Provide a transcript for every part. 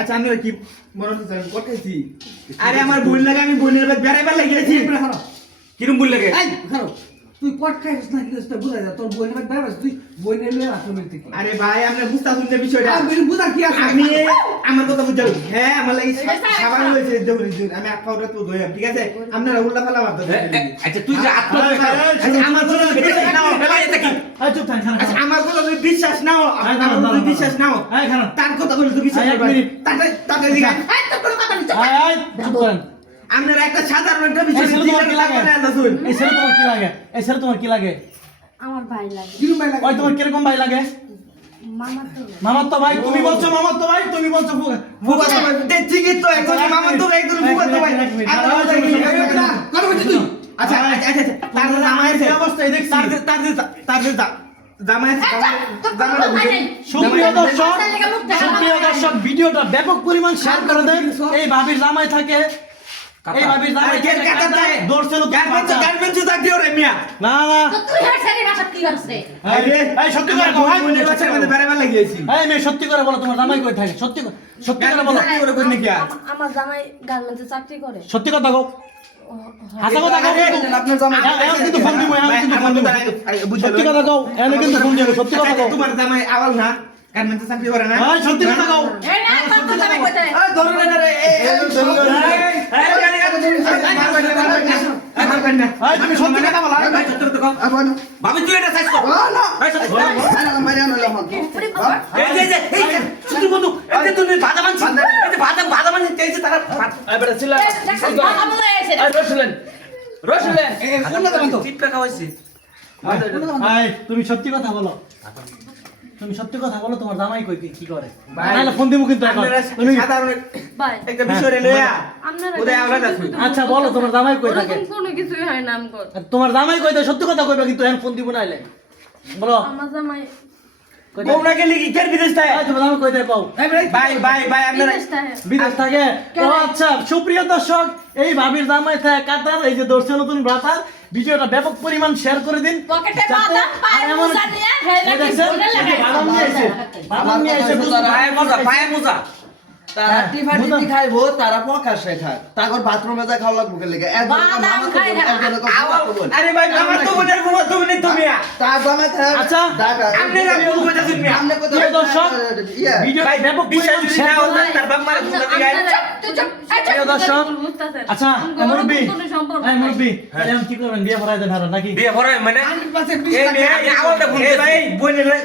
আচ্ছা আমরা কি মনে হচ্ছে কোথায়ছি আরে আমার বোন লাগে আমি বোনের বাড়ি বেড়াইবার লাগিয়েছি কিরম বোন লাগে এই খারাপ তুই পট খাইছিস না কি তো বুঝা যা তোর বোনের বাড়ি বেড়াস তুই বোনের লয়ে আসলে মিলতে কি আরে ভাই আমরা বুঝতা শুনতে বিষয়টা আমি বুঝা কি আছে আমি আমার কথা বুঝাল হ্যাঁ আমার লাগি সাবান হয়েছে দেখুন আমি এক পাউডার তো ধুইলাম ঠিক আছে আপনারা উল্টা ফালা মারতে আচ্ছা তুই যে আত্মা আমার কথা বিশ্বাস নাও বেলা এটা কি চুপ থাক খারাপ আচ্ছা আমার কথা বিশ্বাস নাও আমার কথা বিশ্বাস নাও এই খারাপ তার কথা বলে তো বিশ্বাস করবে তাতে তাতে দিগা এই তো কোনো কথা নিতে এই চুপ করেন আপনারা একটা সাধারণ একটা বিষয় এই ছেলে তোমার কি লাগে শুন এই ছেলে তোমার কি লাগে এই ছেলে তোমার কি লাগে আমার ভাই লাগে কিরম ভাই লাগে ওই তোমার কিরকম ভাই লাগে মামার তো ভাই তুমি বলছো মামার তো ভাই তুমি বলছো ফুফা তো ভাই ঠিকই তো একজন মামার তো একজন ফুফা তো ভাই আচ্ছা আচ্ছা আচ্ছা তার জামাই আছে অবস্থায় দেখছি তার জামাই আছে সুপ্রিয় দর্শক ভিডিওটা ব্যাপক পরিমাণ শেয়ার করে দেন এই ভাবির জামাই থাকে এই ভাবির জামাই কে কাটা যায় দর্শন গার্মেন্টস থাকি ওরে মিয়া না না তো তুই আর ছেলে ভাষা কি করছে এই সত্যি করে বলো বোনের বাচ্চার মধ্যে বেড়াবার লাগিয়েছি এই মেয়ে সত্যি করে বলো তোমার জামাই কই থাকে সত্যি করে বলো ওরে কই নাকি আমার জামাই গার্মেন্টসে চাকরি করে সত্যি কথা কও হাসা কথা কও আপনার জামাই এখন কিন্তু ফোন দিব এখন কিন্তু ফোন দিব সত্যি কথা কও এখন কিন্তু ফোন দিব সত্যি কথা কও তোমার জামাই আওয়াল না গার্মেন্টস চাকরি করে না এই সত্যি কথা কও এই না তোর জামাই কইতে এই ধরুন না রে এই তুমি সত্যি কথা বলো ভাবি তুই এটা সাইজ কর এই যে শুধু বন্ধু এই যে তুমি বাদা মানছিস এই যে বাদা মানছিস এই যে তারা এবারে ছিল বাবা বলে এসে রসুলেন কোন না তো চিপটা খাওয়াইছি এই তুমি সত্যি কথা বলো তুমি সত্যি কথা বলো তোমার জামাই কই কি করে নাহলে ফোন দিব কিন্তু এখন তুমি সাধারণ ভাই একটা বিষয় লইয়া আপনারা ওরে আওলাদ আছে আচ্ছা বলো তোমার জামাই কই থাকে কোনো কিছুই হয় না আমগো তোমার জামাই কই থাকে সত্যি কথা কইবা কিন্তু এখন ফোন দিব নাইলে বলো আমার জামাই কই বউনা গেলি কি কেন বিদেশ থাকে এই তোমার জামাই কই থাকে পাও ভাই আপনারা বিদেশ থাকে ও আচ্ছা সুপ্রিয় দর্শক এই ভাবির জামাই থাকে কাতার এই যে দর্শন নতুন ব্রাতার ভিডিওটা ব্যাপক পরিমাণ শেয়ার করে দিন পকেটে বাদাম পায়ে মোজা নিয়ে হেলে বাদাম নিয়ে এসে বাদাম নিয়ে এসে পায়ে মোজা তারা টিফা টিফি খাইবো তারা প্রকাশ্যে খায় তারপর বাথরুমে যা খাওয়া লাগবে লেগে আরে ভাই আমার তো বোনের বউ তো বোনের তুমি তার জামাই থাকে আচ্ছা আপনারা বউ কথা শুনবি আমনে কত প্রিয় দর্শক ভিডিও ব্যাপক পরিমাণ শেয়ার করে দেন তার বাপ মারা ফোন দিগাই প্রিয় দর্শক আচ্ছা মুরব্বি এই মুরব্বি হ্যাঁ। এখন কি করবেন বিয়ে করাই দেন আর নাকি বিয়ে ভরে মানে এই মেয়ে আওয়ালটা ফোন দে ভাই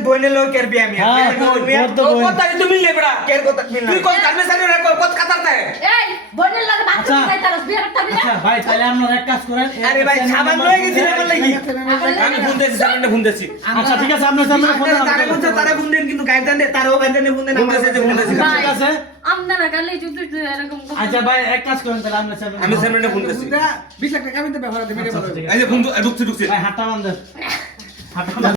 বোনের লোক এর বিয়া মিয়া হ্যাঁ, তো কথা তুই মিললে বড়া কের কথা মিল তুই কোন জানবে সাইরে রে কত কাতার থাকে এই বোনের লাগে বাথরুমে আচ্ছা। যাইতারস বিয়ে করতে হবে আচ্ছা ভাই তাহলে আপনারা এক কাজ করেন আরে ভাই সাবান লয়ে গেছি আমার লাগি আমি ফোন দিয়েছি সামনে ফোন দিয়েছি আচ্ছা ঠিক আছে আপনার সামনে ফোন তারে বলছে তারে ফোন দেন কিন্তু গাইড দেন তারও গাইড দেন ফোন দেন আমার সাথে ফোন দেন ঠিক আছে আপনারা গালে যুদ্ধ এরকম আচ্ছা ভাই এক কাজ করেন তাহলে আপনার সামনে আমি সামনে ফোন দিয়েছি 20 লাখ টাকা আমি তো ব্যবহার দিই এই যে ফোন ঢুকছে ভাই হাতটা বান্ধ হাতটা